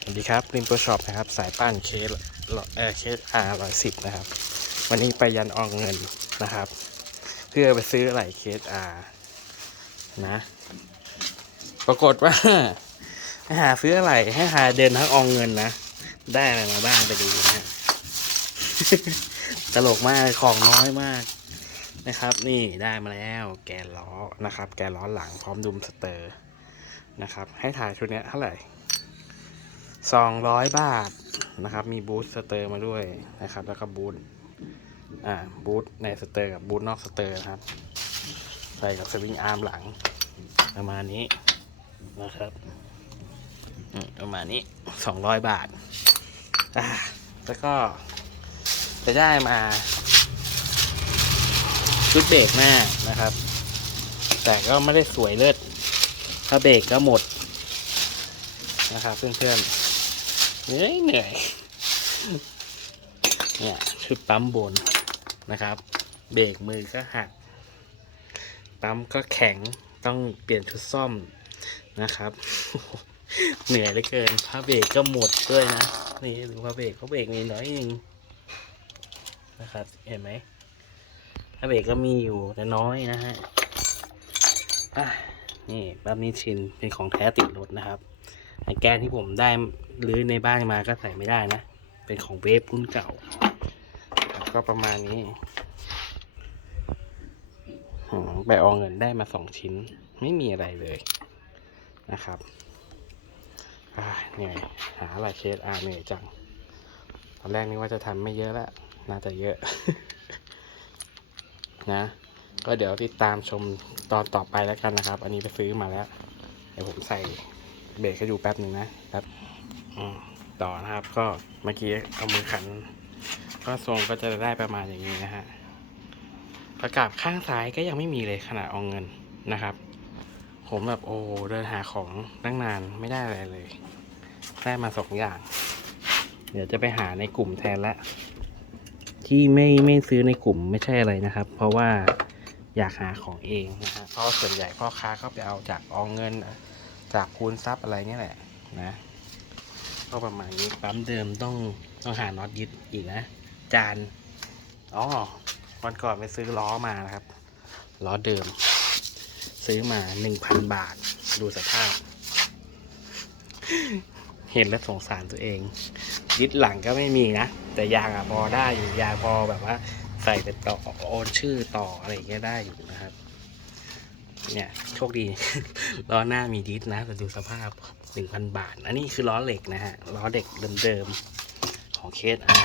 สวัสดีครับริมโปรช็อปนะครับ สายป้านเคสเออเคสอาร์ร้อยสิบนะครับ วันนี้ไปยันอองเงินนะครับ เพื่อไปซื้ออะไรเคสอาร์นะ ปรากฏว่าให้หาซื้ออะไรให้หาเดินทั้งอองเงินนะ ได้อะไรมาบ้างไปดูนะฮะตลกมากของน้อยมากนะครับ นี่ได้มาแล้วแกนล้อนะครับ แกนล้อหลังพร้อมดุมสเตอร์นะครับ ให้ถ่ายชุดนี้เท่าไหร่ สองร้อยบาทนะครับ มีบูทสเตอร์มาด้วยนะครับ แล้วก็บูทอ่าบูทในสเตอร์กับบูทนอกสเตอร์นะครับ ใส่กับสวิงอาร์มหลัง ประมาณนี้นะครับประมาณนี้สองร้อยบาทอ่าแล้วก็จะได้มาชุดเบรกหน้านะครับ แต่ก็ไม่ได้สวยเลิศถ้าเบรกก็หมดนะครับเพื่อนๆ เหนื่อยเหนื่อยเนี่ยชุดปั๊มบนนะครับ เบรกมือก็หัก ปั๊มก็แข็งต้องเปลี่ยนชุดซ่อมนะครับ เหนื่อยเหลือเกินผ้าเบรกก็หมดด้วยนะ นี่ดูผ้าเบรกเขาเบรกมีน้อยเองนะครับเห็นไหมผ้าเบรกก็มีอยู่แต่น้อยนะฮะนี่ปั๊มนี้ชินเป็นของแท้ติดรถนะครับ แกนที่ผมได้หรือในบ้านมาก็ใส่ไม่ได้นะ เป็นของเวฟรุ่นเก่า ก็ประมาณนี้อืมไปเอาเงินได้มาสองชิ้น ไม่มีอะไรเลยนะครับเหนื่อยหาอะไรเคสอ่าเหนื่อยจัง ตอนแรกนึกว่าจะทำไม่เยอะแล้ว น่าจะเยอะ นะ ก็เดี๋ยวติดตามชมตอนต่อไปแล้วกันนะครับ อันนี้ไปซื้อมาแล้ว เดี๋ยวผมใส่ เบรกให้ดูแป๊บหนึ่งนะแป๊บต่อนะครับ ก็เมื่อกี้เอามือขัน ก็ทรงก็จะได้ประมาณอย่างนี้นะฮะประกาศข้างซ้ายก็ยังไม่มีเลยขนาดเอาเงินนะครับ ผมแบบโอ้เดินหาของตั้งนานไม่ได้อะไรเลย ได้มาสองอย่าง เดี๋ยวจะไปหาในกลุ่มแทนละที่ไม่ไม่ซื้อในกลุ่มไม่ใช่อะไรนะครับ เพราะว่าอยากหาของเองนะฮะเพราะส่วนใหญ่พ่อค้าก็ไปเอาจากอองเงิน จากคูณทรัพย์อะไรเนี่ยแหละนะ ก็ประมาณนี้ปั๊มเดิมต้องต้องหาน็อตยึดอีกนะ จานอ๋อวันก่อนไปซื้อล้อมานะครับ ล้อเดิม ซื้อมาหนึ่งพันบาท ดูสภาพ เห็นแล้วสงสารตัวเอง ยึดหลังก็ไม่มีนะ แต่ยางอะพอได้อยู่ยางพอแบบว่า ใส่เป็นต่อโอนชื่อต่ออะไรอย่างเงี้ยได้อยู่นะครับ เนี่ยโชคดี ล้อหน้ามีดิสนะแต่ดูสภาพหนึ่งพันบาท อันนี้คือล้อเหล็กนะฮะ ล้อเด็กเดิมๆ ของเคสอา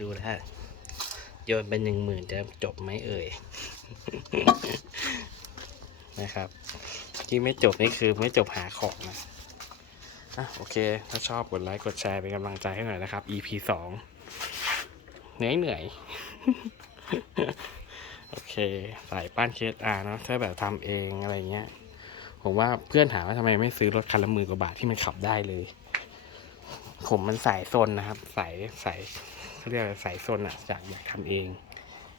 ดูนะฮะ โยนเป็นหนึ่งหมื่นจะจบไหมเอ่ย นะครับ ที่ไม่จบนี่คือไม่จบหาของนะอะโอเค ถ้าชอบกดไลค์กดแชร์เป็นกำลังใจให้หน่อยนะครับ EP สองเหนื่อยเหนื่อย โอเคสายป้านเคสอาร์เนาะถ้าแบบทำเองอะไรเงี้ย ผมว่าเพื่อนถามว่าทำไมไม่ซื้อรถคันละหมื่นกว่าบาทที่มันขับได้เลย ผมมันสายโซนนะครับ สายสายเขาเรียกอะไรสายโซนอะอยากอยากทำเอง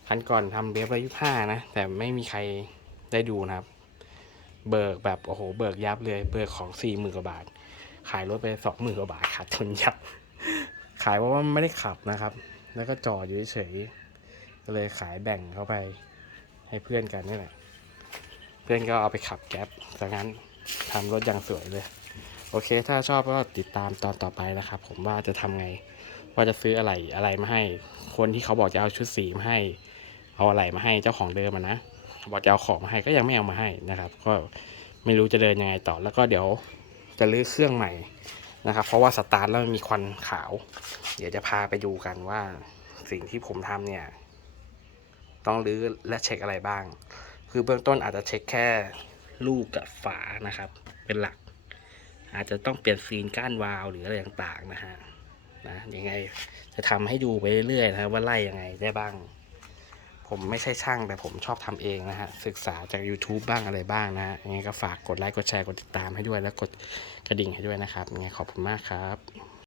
คันก่อนทำเบฟร้อยยี่ห้านะ แต่ไม่มีใครได้ดูนะครับ เบิกแบบโอ้โห เบิกยับเลย เบิกของสี่หมื่นกว่าบาท ขายรถไปสองหมื่นกว่าบาทขาดทุนยับ ขายเพราะว่าไม่ได้ขับนะครับ แล้วก็จอดอยู่เฉย ก็เลยขายแบ่งเข้าไปให้เพื่อนกันนี่แหละ เพื่อนก็เอาไปขับแก๊ปจากนั้นทำรถอย่างสวยเลย โอเค ถ้าชอบก็ติดตามตอนต่อไปนะครับ ผมว่าจะทำไง ว่าจะซื้ออะไรอะไรมาให้ คนที่เขาบอกจะเอาชุดสีมาให้ เอาอะไรมาให้เจ้าของเดิมนะบอกจะเอาของมาให้ก็ยังไม่เอามาให้นะครับ ก็ไม่รู้จะเดินยังไงต่อ แล้วก็เดี๋ยวจะรื้อเครื่องใหม่นะครับ เพราะว่าสตาร์ทแล้วมันมีควันขาว เดี๋ยวจะพาไปดูกันว่าสิ่งที่ผมทำเนี่ย ต้องรื้อและเช็คอะไรบ้าง คือเบื้องต้นอาจจะเช็คแค่ลูกกับฝานะครับ เป็นหลัก อาจจะต้องเปลี่ยนซีนก้านวาล์วหรืออะไรต่างๆนะฮะนะยังไงจะทำให้ดูไปเรื่อยๆนะว่าไล่ยังไงได้บ้าง ผมไม่ใช่ช่างแต่ผมชอบทำเองนะฮะศึกษาจาก YouTube บ้างอะไรบ้างนะฮะยังไงก็ฝากกดไลค์กดแชร์กดติดตามให้ด้วยแล้วกดกระดิ่งให้ด้วยนะครับยังไงขอบคุณมากครับ